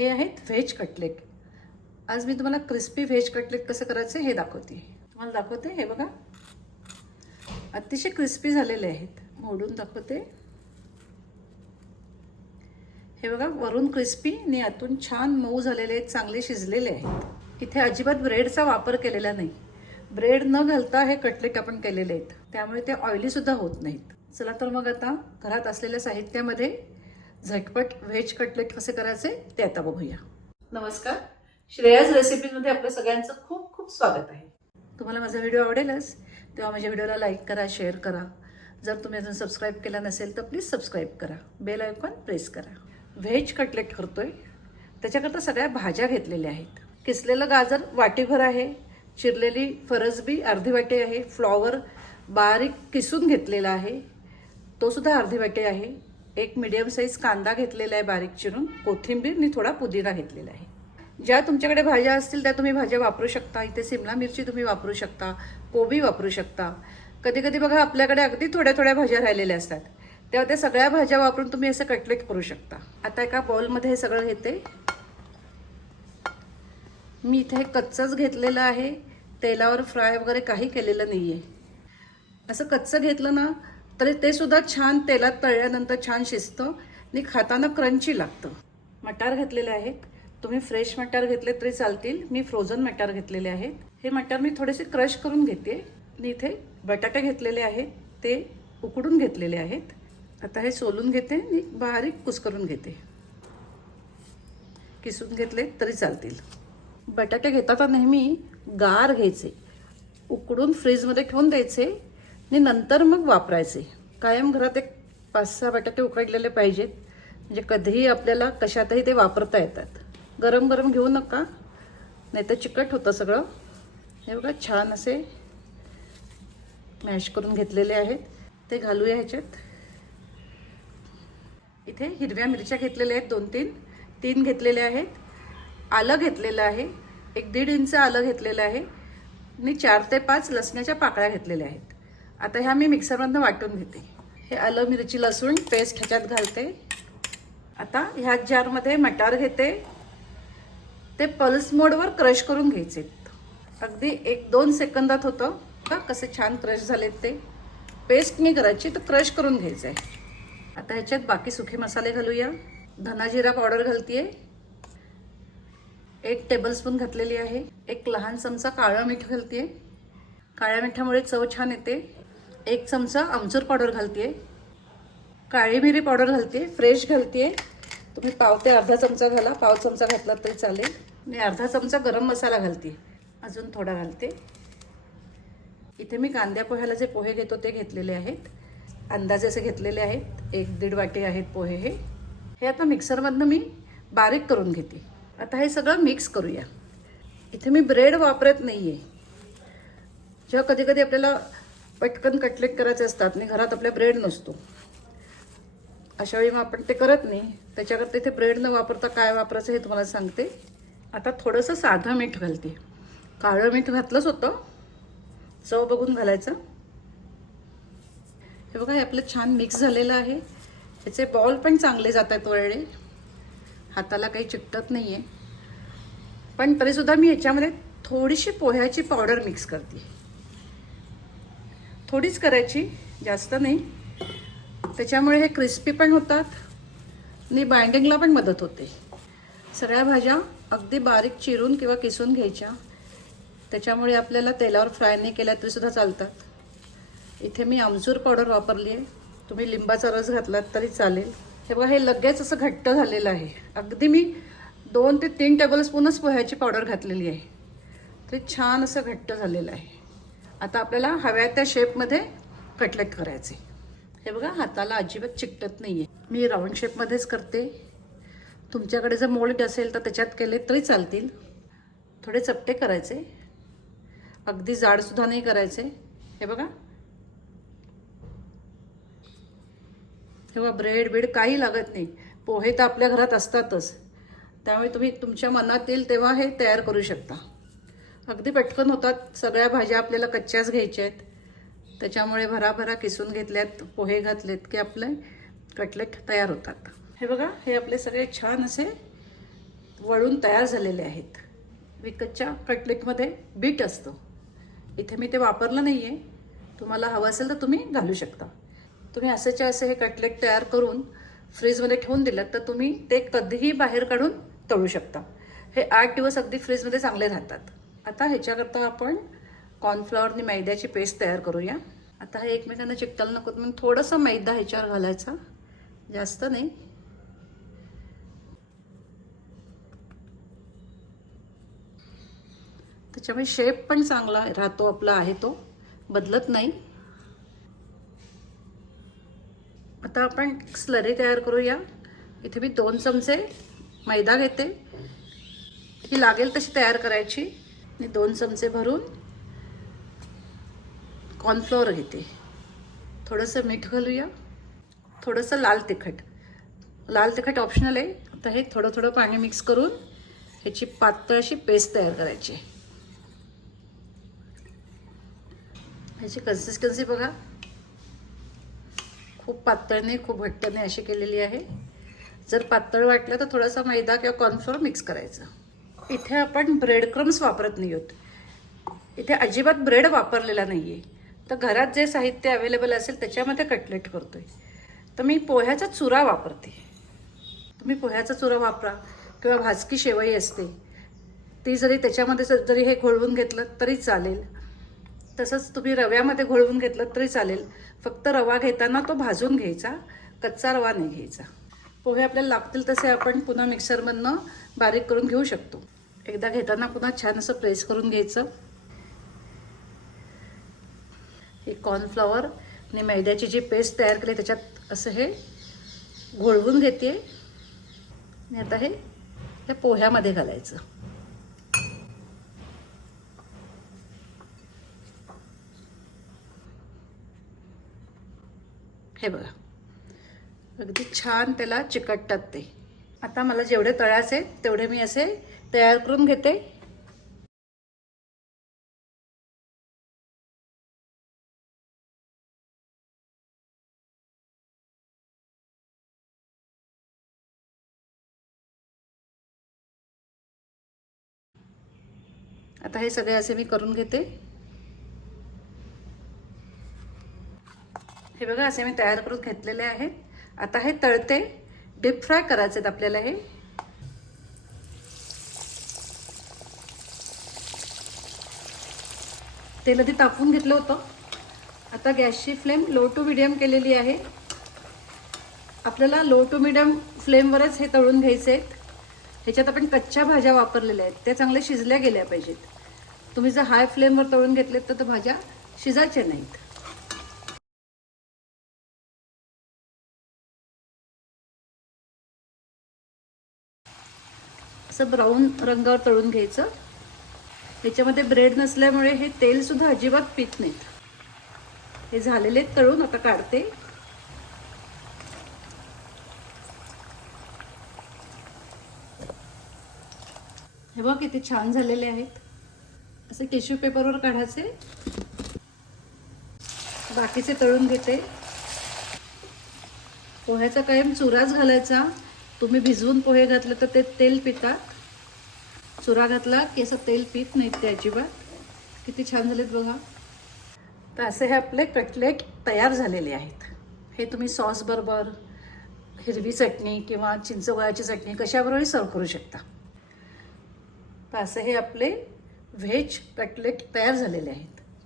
हे आहेत veg cutlet आज मी तुम्हाला क्रिस्पी व्हेज कटलेट कसं करायचं हे दाखवते. तुम्हाला दाखवते हे बघा. अतिशय क्रिस्पी झालेले आहेत. मोडून दाखवते. हे बघा वरून क्रिस्पी आणि आतून छान मऊ झालेले आहेत चांगले शिजलेले आहेत. इथे अजिबात ब्रेडचा वापर केलेला नाही. ब्रेड न घालता हे कटलेट आपण केलेले आहेत. त्यामुळे ते ऑइलीसुद्धा होत नाहीत. चला तर मग आता घरात असलेल्या साहित्यामध्ये झटपट व्हेज कटलेट कसे करायचे ते आता बघूया. नमस्कार. श्रेयाज रेसिपीजमध्ये आपलं सगळ्यांचं खूप खूप स्वागत आहे. तुम्हाला माझा व्हिडिओ आवडेलच तेव्हा माझ्या व्हिडिओला लाईक करा शेअर करा. जर तुम्ही अजून सबस्क्राईब केला नसेल तर प्लीज सबस्क्राईब करा. बेल आयकॉन प्रेस करा. व्हेज कटलेट करतोय. त्याच्याकरता सगळ्या भाज्या घेतलेल्या आहेत. किसलेलं गाजर वाटीभर आहे. चिरलेली फरसबी अर्धी वाटी आहे. फ्लॉवर बारीक किसून घेतलेला आहे. तोसुद्धा अर्धी वाटी आहे. एक मिडियम साईज कांदा घेतलेला आहे बारीक चिरून. कोथिंबीर आणि थोडा पुदिना घेतलेला आहे. ज्या तुमच्याकडे भाज्या असतील त्या तुम्ही भाज्या वापरू शकता. इथे सिमला मिरची तुम्ही वापरू शकता. कोबी वापरू शकता. कधी कधी बघा आपल्याकडे अगदी थोड्या थोड्या भाज्या राहिलेल्या असतात. तेव्हा त्या सगळ्या भाज्या वापरून तुम्ही असं कटलेट करू शकता. आता एका बॉलमध्ये हे सगळं घेते. मी इथे हे कच्चंच घेतलेलं आहे. तेलावर फ्राय वगैरे काही केलेलं नाही आहे असं कच्चं घेतलं ना तरी ते सुद्धा छान तेलात तळल्यानंतर छान शिजतं आणि खाताना क्रंची लागतं. मटार घेतलेले आहेत. तुम्ही फ्रेश मटार घेतले तरी चालतील. मी फ्रोझन मटार घेतलेले आहेत. हे मटार मी थोडेसे क्रश करून घेते. आणि इथे बटाटे घेतलेले आहेत. ते उकडून घेतलेले आहेत. आता हे सोलून घेते आणि बारीक कुस्करून घेते. किसून घेतले तरी चालतील. बटाटे घेताना नेहमी गार घ्यायचे. उकडून फ्रीजमध्ये ठेवून द्यायचे. आणि नंतर मग वापरायचे. कायम घरात एक पाच सहा बटाटे उकडलेले पाहिजेत. म्हणजे कधीही आपल्याला कशातही ते वापरता येतात. गरम गरम घेऊ नका. नाही तर चिकट होतं सगळं. हे बघा छान असे मॅश करून घेतलेले आहेत. ते घालूया ह्याच्यात. इथे हिरव्या मिरच्या घेतलेल्या आहेत दोन तीन. तीन घेतलेले आहेत. आलं घेतलेलं आहे. एक दीड इंच आलं घेतलेलं आहे. आणि चार ते पाच लसण्याच्या पाकळ्या घेतलेल्या आहेत. आता ह्या मी मिक्सरमधनं वाटून घेते. हे आलं मिरची लसूण पेस्ट ह्याच्यात घालते. आता ह्याच जारमध्ये मटार घेते. ते पल्स मोडवर क्रश करून घ्यायचे. अगदी एक दोन सेकंदात होतं. का कसे छान क्रश झालेत ते. पेस्ट मी करायची तर क्रश करून घ्यायचं आहे आता ह्याच्यात बाकी सुखे मसाले घालूया. धना जिरा पावडर घालतीये. एक टेबलस्पून घातलेली आहे. एक लहान चमचा काळं मीठ घालतीये. काळ्या मिठामुळे चव छान येते. एक चमचा आमचूर पावडर घालते काळी मिरी पावडर घालते फ्रेश घालते तुम्ही पाव ते अर्धा चमचा घाला पाव चमचा घातला तरी चालेल. मी अर्धा चमचा गरम मसाला घालते अजून थोडा घालते. इथे मी कांद्या पोह्याला जे पोहे घेतो ते घेतलेले आहेत. अंदाजे असे घेतलेले आहेत. एक दीड वाटी आहेत पोहे हे. हे आता मिक्सरमधनं मी बारीक करून घेते. आता हे सगळं मिक्स करूया. इथे मी ब्रेड वापरत नाही आहे जेव्हा कधी कधी आपल्याला पटकन कटलेट करायचे असतात आणि घरात आपल्या ब्रेड नसतो. अशा वेळी मग आपण ते करत नाही. त्याच्याकरता इथे ब्रेड न वापरता काय वापरायचं हे तुम्हाला सांगते. आता थोडंसं साधं मीठ घालते. काळं मीठ घातलंच होतं. चव बघून घालायचं. हे बघा हे आपलं छान मिक्स झालेलं आहे. याचे बॉल पण चांगले जात आहेत वळले. हाताला काही चिकटत नाही आहे पण तरीसुद्धा मी ह्याच्यामध्ये थोडीशी पोह्याची पावडर मिक्स करते. थोडीच करायची जास्त नाही. त्याच्यामुळे हे क्रिस्पी पण होतात आणि बाइंडिंगला पण मदत होते. सगळ्या भाज्या अगदी बारीक चिरून किंवा किसून घ्यायच्या. त्याच्यामुळे आपल्याला तेलावर फ्राय नाही केल्या तरीसुद्धा चालतात. इथे मी आमचूर पावडर वापरली आहे तुम्ही लिंबाचा रस घातलात तरी चालेल. हे बघा हे लगेच असं घट्ट झालेलं आहे. अगदी मी दोन ते तीन टेबलस्पूनच पोह्याची पावडर घातलेली आहे. ते छान असं घट्ट झालेलं आहे. आता आपल्याला हव्या त्या शेपमध्ये कटलेट करायचे. हे बघा हाताला अजिबात चिकटत नाही आहे मी राऊंड शेपमध्येच करते. तुमच्याकडे जर मोल्ड असेल तर त्याच्यात केले तरी चालतील. थोडे चपटे करायचे. अगदी जाडसुद्धा नाही करायचे. हे बघा. तेव्हा ब्रेड बीड काही लागत नाही. पोहे तर आपल्या घरात असतातच. त्यामुळे तुम्ही तुमच्या मनात येईल तेव्हा हे तयार करू शकता. अगदी पटकन होतात. सगळ्या भाज्या आपल्याला कच्च्याच घ्यायच्या आहेत. त्याच्यामुळे भराभरा किसून घेतल्यात पोहे घातलेत की आपले कटलेट तयार होतात. हे बघा हे आपले सगळे छान असे वळून तयार झालेले आहेत. विकतच्या कटलेटमध्ये बीट असतो. इथे मी ते वापरलं नाही आहे तुम्हाला हवं असेल तर तुम्ही घालू शकता. तुम्ही असेच्या असे हे कटलेट तयार करून फ्रीजमध्ये ठेवून दिलं तर तुम्ही ते कधीही बाहेर काढून तळू शकता. हे आठ दिवस अगदी फ्रीजमध्ये चांगले राहतात. आता ह्याच्याकरता आपण कॉर्नफ्लॉवरनी मैद्याची पेस्ट तयार करूया. आता हे एकमेकांना चिकटायला नको म्हणून थोडंसं मैदा ह्याच्यावर घालायचा. जास्त नाही. त्याच्यामुळे शेप पण चांगला राहतो आपला आहे तो. बदलत नाही. आता आपण स्लरी तयार करूया. इथे मी दोन चमचे मैदा घेते. ही लागेल तशी तयार करायची. आणि दोन चमचे भरून कॉर्नफ्लोअर घेते. थोडंसं मीठ घालूया. थोडंसं लाल तिखट. लाल तिखट ऑप्शनल आहे. आता हे थोडं थोडं पाणी मिक्स करून ह्याची पातळ अशी पेस्ट तयार करायची. ह्याची कन्सिस्टन्सी बघा. खूप पातळने खूप घट्टने अशी केलेली आहे. जर पातळ वाटलं तर थोडासा मैदा किंवा कॉर्नफ्लोअर मिक्स करायचं. इथे आपण ब्रेड क्रम्स वापरत नाही आहोत. इथे अजिबात ब्रेड वापरलेला नाही आहे तर घरात जे साहित्य अवेलेबल असेल त्याच्यामध्ये कटलेट करतो आहे तर मी पोह्याचा चुरा वापरते. तुम्ही पोह्याचा चुरा वापरा किंवा भाजकी शेवई असते. ती जरी त्याच्यामध्ये जरी हे घोळवून घेतलं तरी चालेल. तसंच तुम्ही रव्यामध्ये घोळवून घेतलं तरी चालेल. फक्त रवा घेताना तो भाजून घ्यायचा कच्चा रवा नाही घ्यायचा. पोहे आपल्याला लागतील तसे आपण पुन्हा मिक्सरमधनं बारीक करून घेऊ शकतो. एकदा घेताना पुन्हा छान असं प्रेस करून घ्यायचं. हे कॉर्नफ्लॉवर आणि मैद्याची जी पेस्ट तयार केली त्याच्यात असं हे घोळवून घेते. आणि आता हे हे पोह्यामध्ये घालायचं. हे बघा. अगदी छान त्याला चिकटतात ते. आता मला जेवढे तळायचे तेवढे मी असे तयार करून घेते. आता हे सगळे असे मी करून घेते. हे बघा असे मी तयार करून घेतलेले आहेत. आता हे तळते. डीप फ्राय करायचे आहेत आपल्याला हे. तेल आधी तापवून घेतलं होतं. आता गॅसची फ्लेम लो टू मिडियम केलेली आहे. आपल्याला लो टू मिडियम फ्लेमवरच हे तळून घ्यायचे आहेत. ह्याच्यात आपण कच्च्या भाज्या वापरलेल्या आहेत. त्या चांगल्या शिजल्या गेल्या पाहिजेत. तुम्ही जर हाय फ्लेमवर तळून घेतलेत तर त्या भाज्या शिजायच्या नाहीत. असं ब्राऊन रंगावर तळून घ्यायचं. ह्याच्यामध्ये ब्रेड नसल्यामुळे हे तेल सुद्धा अजिबात पित नाहीत. हे झालेले आहेत तळून आता काढते. हे बघ किती छान झालेले आहेत. असे टिश्यू पेपरवर काढायचे. बाकीचे तळून घेते. पोह्याचा कायम चुराच घालायचा. तुम्ही भिजवून पोहे घातले तर ते तेल पितात चुरा घातला की असं तेल पीत नाहीत ते अजिबात. किती छान झालेत बघा. तर असे हे आपले कटलेट तयार झालेले आहेत. हे तुम्ही सॉसबरोबर हिरवी चटणी किंवा चिंचगोळ्याची चटणी कशाबरोबरही सर्व करू शकता. तर असे हे आपले व्हेज कटलेट तयार झालेले आहेत.